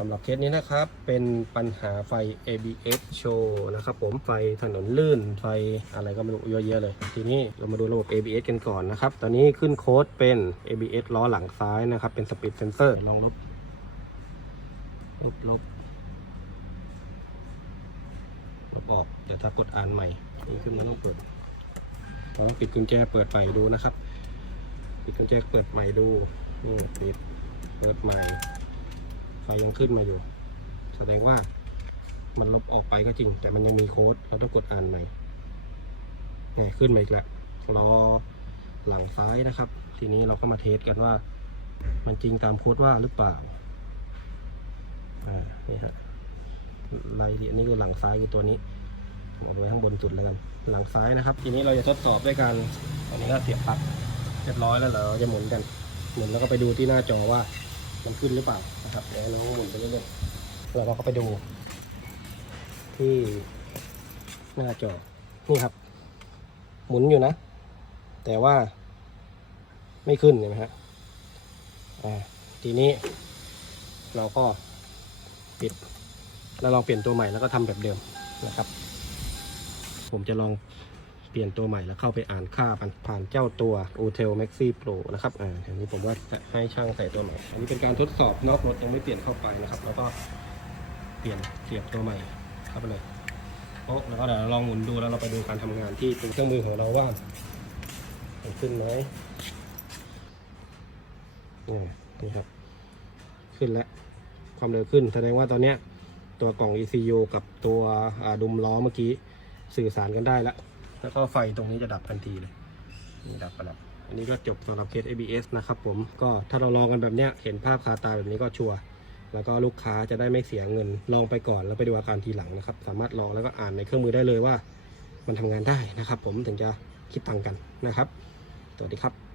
สำหรับเคสนี้นะครับ เป็นปัญหาไฟ ABS show นะครับผมไฟถนนลื่น ไฟอะไรก็ไม่รู้เยอะแยะเลย ทีนี้เรามาดูระบบ ABS กันก่อนนะครับ ตอนนี้ขึ้นโค้ดเป็น ABS ล้อหลังซ้ายนะครับ เป็น speed sensor ลองลบ ลบลบลบออก เดี๋ยวถ้ากดอ่านใหม่นี่ขึ้นมาต้องเปิดต้องปิดกุญแจเปิดใหม่ดูนะครับ ปิดกุญแจเปิดใหม่ดูนี่ปิดเปิดใหม่ ไฟยังขึ้นมาอยู่ แสดงว่ามันลบออกไปก็จริง แต่มันยังมีโค้ดเราต้องกดอ่านใหม่ไงขึ้นมาอีกแล้วรอหลังซ้ายนะครับ ทีนี้เราก็มาเทสกันว่า มันจริงตามโค้ดว่าหรือเปล่าอ่านี่ฮะรายละเอียดนี่คือหลังซ้ายคือตัวนี้ผมเอาไปไว้ข้างบนสุดแล้วกัน หลังซ้ายนะครับ ทีนี้เราจะทดสอบด้วยการอันนี้ก็เสียบปลั๊กเรียบร้อยแล้วเราจะหมุนกัน หมุนแล้วก็ไปดูที่หน้าจอว่า มันขึ้นหรือเปล่านะครับเดี๋ยวให้น้องหมุนไปเรื่อยๆแล้วเราก็ไปดู ที่หน้าจอนี่ครับ หมุนอยู่นะ แต่ว่า ไม่ขึ้นเห็นไหมฮะอ่าทีนี้ เราก็ปิด แล้วลองเปลี่ยนตัวใหม่แล้วก็ทำแบบเดิมนะครับ ผมจะลอง ปลี่ยนตัวใหม่แล้วเข้าไปอ่านค่าผ่านผ่านเจ้าตัว u t e l Maxi Pro นะครับอ่าทีนี้ผมว่าจะให้ช่างใส่ตัวใหม่ อันนี้เป็นการทดสอบนอกรถยังไม่เปลี่ยนเข้าไปนะครับ แล้วก็เปลี่ยนเสียบตัวใหม่เข้าไปเลยโอ้แล้วก็เดี๋ยวลองหมุนดูแล้วเราไปดูการทำงานที่เป็นเครื่องมือของเราว่ามันขึ้นไหมนี่นี่ครับ ขึ้นแล้ว ความเร็วขึ้น แสดงว่าตอนเนี้ยตัวกล่อง ECU กับตัวดุมล้อเมื่อกี้สื่อสารกันได้แล้ว แล้วก็ไฟตรงนี้จะดับทันทีเลย นี่ดับไปแล้ว อันนี้ก็จบสำหรับเคส ABS นะครับผม ก็ถ้าเราลองกันแบบเนี้ย เห็นภาพคาตาแบบนี้ก็ชัวร์แล้วก็ลูกค้าจะได้ไม่เสียเงิน ลองไปก่อนแล้วไปดูอาการทีหลังนะครับ สามารถลองแล้วก็อ่านในเครื่องมือได้เลยว่า มันทำงานได้นะครับ ผมถึงจะคิดตังกันนะครับ สวัสดีครับ